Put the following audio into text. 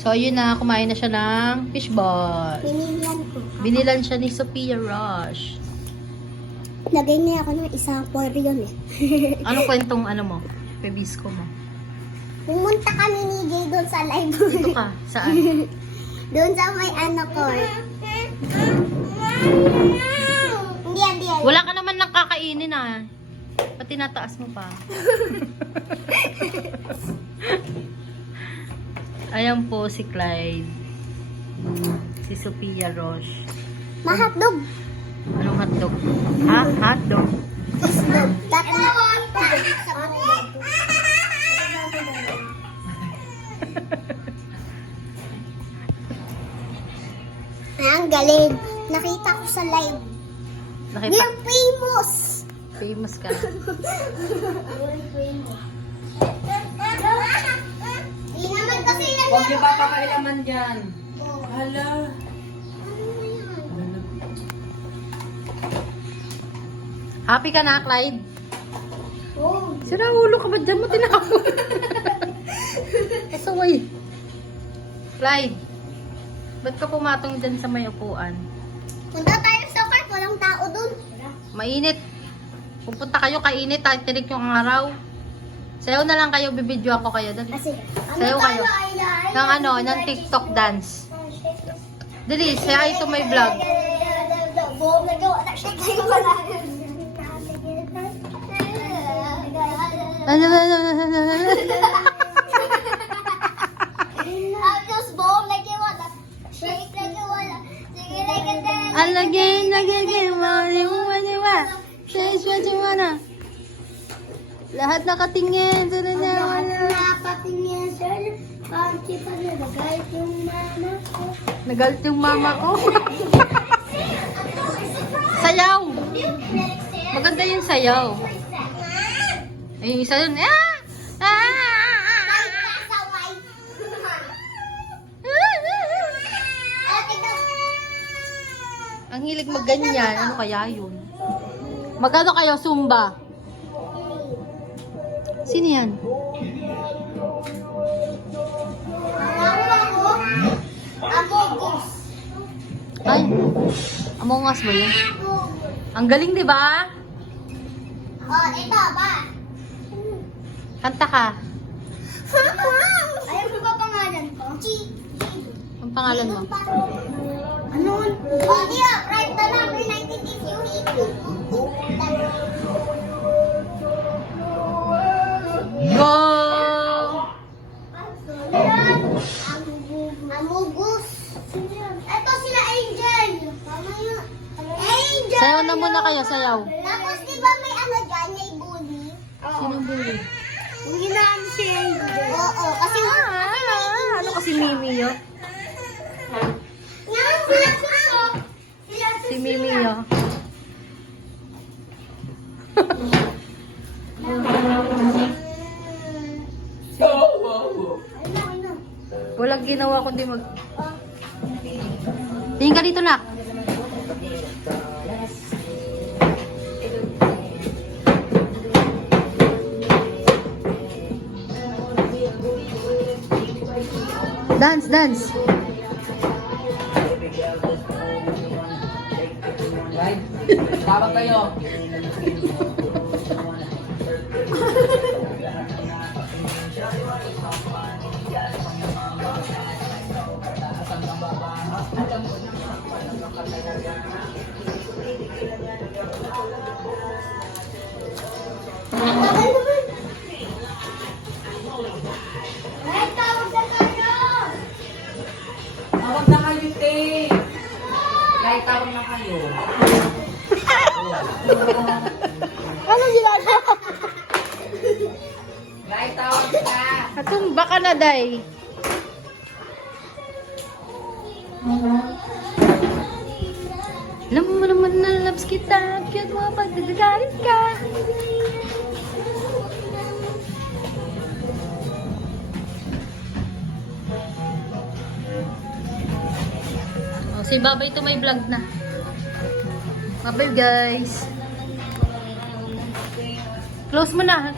So, yun na. Kumain na siya ng fishball. Binilihan ko. Binilan siya ni Sophia Rush. Lagay niya ako ng isang aquarium eh. Ano kwentong ano mo? Pebisco mo? Pumunta kami ni Jay doon sa live. Dito ka. Saan? Doon sa may ano ko. Hindi. Wala ka naman nang kakainin ah. Pati nataas mo pa. Ayan po si Clyde. Si Sophia Rush. Mahotdog. Anong hotdog? Ha? Hotdog? Isdog. Ang galing. Nakita ko sa live. We're famous. Famous ka. Hindi naman kasi yan. Huwag niyo papakailaman dyan. Hala. Happy ka na, Clyde? Oh. Sira ulo ka ba dyan mo tinapon? Pasaway. Clyde, ba't ka pumatong dyan sa may upuan? Punta tayo sa park. Walang tao dun. Mainit. Pupunta kayo kainit, tinig yung araw. Sayaw na lang kayo, bibidyoan ko kayo. Dali. Kasi, Sayaw kayo. Ng TikTok dance. Dali, say ito may vlog. Boom, nagawa na siya kayo wala. Tapos boom, nagawa na. Shake, nagawa na. Sige, nagawa. Alagay, waliwa. Says what you wanna. Lahat nakatingin. Napatingin, sir. Panty pa na, nagayot yung mama ko. Nagalit yung mama ko. Sayaw. Maganda yung sayaw. Ay, yung isa yun. Ang hilig magganyan. Ano kaya yun? Magano kayo, Zumba? Sino yan? Ay, Among Us ba yun? Ang galing, di ba? Oh, ito ba? Kanta ka. Ayaw mo ba pangalan ko? Ang pangalan mo? Ano? Oh, diya. Write the number 19 if you hate me. Go! Amugus. Ito sila Angel. Tama yun. Angel! Sayaw na muna kayo, sayaw. Tapos di ba may ano dyan, may bully? Sinong bully? Hindi namin si Angel. Oo, kasi Ano kasi Mimi yun? Si Mimi yun. Walang ginawa kundi mag... Tingin ka dito, nak. Dance. Right? Tawag kayo. Tawag na kayo, te. Like, tawag na kayo. Anong ginagawa? Like, tawag na. Katumba ka na, day. Alam mo naman na loves kita, cute mo pag nagagalit ka. Oh, si Babay to may vlog na. Bye guys. Close mo na.